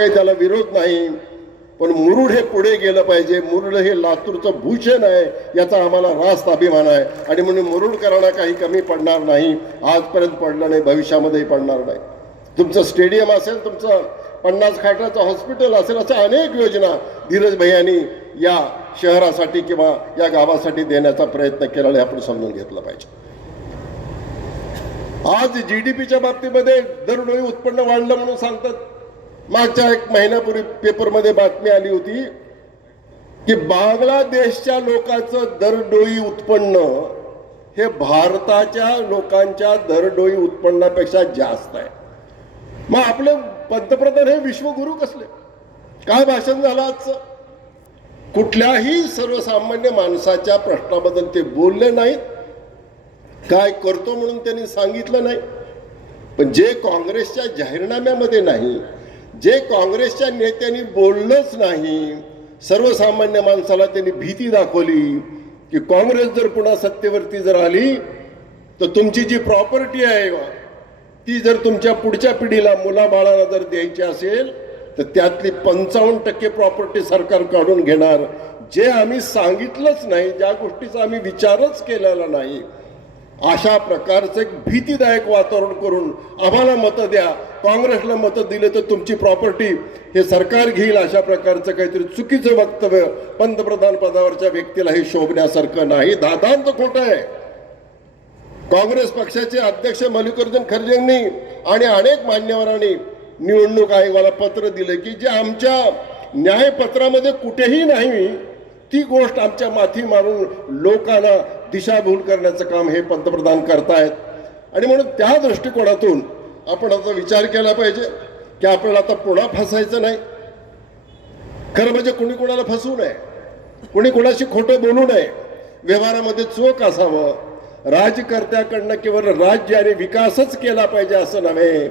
काही त्याला विरोध नाही. पण मुरुड हे पुढे गेलं पाहिजे. मुरुड हे लातूरचं भूषण आहे याचा आम्हाला रास्त अभिमान आहे. आणि म्हणून मुरुडकरांना काही कमी पडणार नाही. आजपर्यंत पडलं नाही भविष्यामध्येही पडणार नाही. तुमचं स्टेडियम असेल तुमचं पन्नास खाटाचं हॉस्पिटल असेल अशा अनेक योजना धीरज भैयांनी या शहरासाठी किंवा या गावासाठी देण्याचा प्रयत्न केला हे आपण समजून घेतलं पाहिजे. आज जी डी पीच्या बाबतीमध्ये दरडोळी उत्पन्न वाढलं म्हणून सांगतात. मागच्या एक महिन्यापूर्वी पेपरमध्ये बातमी आली होती की बांगलादेशच्या लोकांचं दरडोई उत्पन्न हे भारताच्या लोकांच्या दरडोई उत्पन्नापेक्षा जास्त आहे. मग आपले पंतप्रधान हे विश्वगुरु कसले? काय भाषण झालं आजचं? कुठल्याही सर्वसामान्य माणसाच्या प्रश्नाबद्दल ते बोलले नाहीत. काय करतो म्हणून त्यांनी सांगितलं नाही. पण जे काँग्रेसच्या जाहीरनाम्यामध्ये नाही जे काँग्रेसच्या नेत्यांनी बोललंच नाही सर्वसामान्य माणसाला त्यांनी भीती दाखवली की काँग्रेस जर पुन्हा सत्तेवरती जर आली तर तुमची जी प्रॉपर्टी आहे ती जर तुमच्या पुढच्या पिढीला मुलाबाळाला जर द्यायची असेल तर त्यातली पंचावन्न टक्के प्रॉपर्टी सरकार काढून घेणार. जे आम्ही सांगितलंच नाही ज्या गोष्टीचा आम्ही विचारच केलेला नाही अशा प्रकारचं एक भीतीदायक वातावरण करून आम्हाला मतं द्या. काँग्रेसला मतं दिले तर तुमची प्रॉपर्टी हे सरकार घेईल अशा प्रकारचं काहीतरी चुकीचं वक्तव्य पंतप्रधान पदावरच्या व्यक्तीला हे शोभण्यासारखं नाही. दादांत खोटं आहे. काँग्रेस पक्षाचे अध्यक्ष मल्लिकार्जुन खरगेंनी आणि अनेक मान्यवरांनी निवडणूक आयोगाला पत्र दिले की जे आमच्या न्यायपत्रामध्ये कुठेही नाही ती गोष्ट आमच्या माथी मारून लोकांना दिशाभूल करण्याचं काम हे पंतप्रधान करतायत. आणि म्हणून त्या दृष्टिकोनातून आपण आता विचार केला पाहिजे की आपल्याला आता पुन्हा फसायचं नाही. खरं म्हणजे कुणी कोणाला फसवू नये. कुणी कोणाशी खोटं बोलू नये. व्यवहारामध्ये चोख असावं. राजकर्त्याकडनं केवळ राज्य आणि विकासच केला पाहिजे असं नव्हे.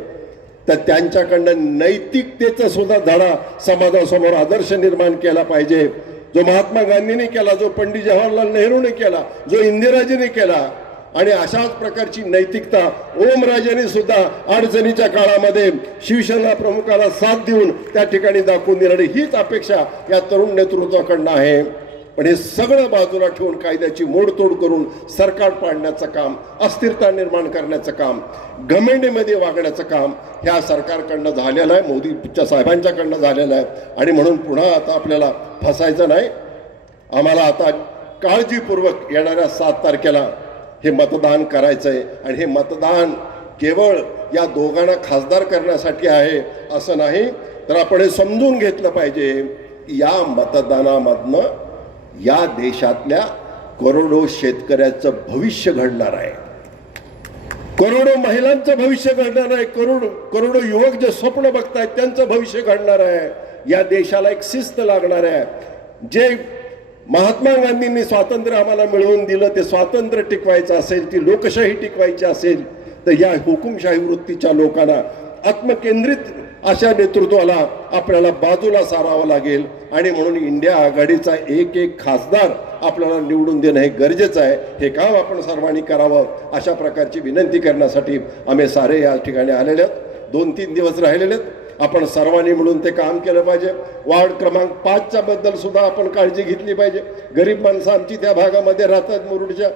तर त्यांच्याकडनं नैतिकतेचा सुद्धा धडा समाजासमोर आदर्श निर्माण केला पाहिजे. जो महात्मा गांधींनी केला जो पंडित जवाहरलाल नेहरूने केला जो इंदिराजीने केला आणि अशाच प्रकारची नैतिकता ओमराजांनी सुद्धा अडचणीच्या काळामध्ये शिवसेना प्रमुखाला साथ देऊन त्या ठिकाणी दाखवून देणारी हीच अपेक्षा या तरुण नेतृत्वाकडनं आहे. पण हे सगळं बाजूला ठेवून कायद्याची मोडतोड करून सरकार पाडण्याचं काम अस्थिरता निर्माण करण्याचं काम घमेंडीमध्ये वागण्याचं काम ह्या सरकारकडनं झालेलं आहे मोदीच्या साहेबांच्याकडनं झालेलं आहे. आणि म्हणून पुन्हा आता आपल्याला फसायचं नाही. आम्हाला आता काळजीपूर्वक येणाऱ्या सात तारखेला हे मतदान करायचं आहे आणि हे मतदान केवळ या दोघांना खासदार करण्यासाठी आहे असं नाही. तर आपण हे समजून घेतलं पाहिजे या मतदानामधनं या देशातल्या करोडो शेतकऱ्याचं भविष्य घडणार आहे. करोडो महिलांचं भविष्य घडणार आहे. करोड करोडो युवक जे स्वप्न बघतायत त्यांचं भविष्य घडणार आहे. या देशाला एक शिस्त लागणार आहे. जे महात्मा गांधींनी स्वातंत्र्य आम्हाला मिळवून दिलं ते स्वातंत्र्य टिकवायचं असेल ती लोकशाही टिकवायची असेल तर या हुकुमशाही वृत्तीच्या लोकांना आत्मकेंद्रित अशा नेतृत्वाला आपल्याला बाजूला सारावं लागेल. आणि म्हणून इंडिया आघाडीचा एक एक खासदार आपल्याला निवडून देणं हे गरजेचं आहे. हे काम आपण सर्वांनी करावं अशा प्रकारची विनंती करण्यासाठी आम्ही सारे या ठिकाणी आलेले आहेत. दोन तीन दिवस राहिलेले आहेत. आपण सर्वांनी मिळून ते काम केलं पाहिजे. वार्ड क्रमांक पाचच्या बद्दल सुद्धा आपण काळजी घेतली पाहिजे. गरीब माणसं आमची त्या भागामध्ये राहतात मुरुडच्या.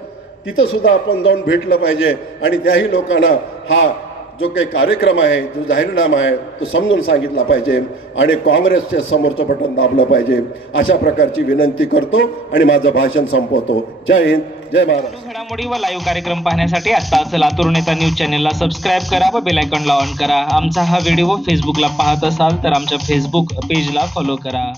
तिथं सुद्धा आपण जाऊन भेटलं पाहिजे. आणि त्याही लोकांना हा जो काही कार्यक्रम आहे जो जाहीरनामा आहे तो समजून सांगितला पाहिजे आणि काँग्रेसच्या समोरचं बटन दाबलं पाहिजे. अशा प्रकारची विनंती करतो आणि माझं भाषण संपवतो. जय हिंद जय महाराष्ट्र घडामोडी व लाईव्ह कार्यक्रम पाहण्यासाठी आत्ताच लातूर नेता न्यूज चॅनेलला सबस्क्राईब करा व बेलायकॉनला ऑन करा. आमचा हा व्हिडिओ फेसबुकला पाहत असाल तर आमच्या फेसबुक पेजला फॉलो करा.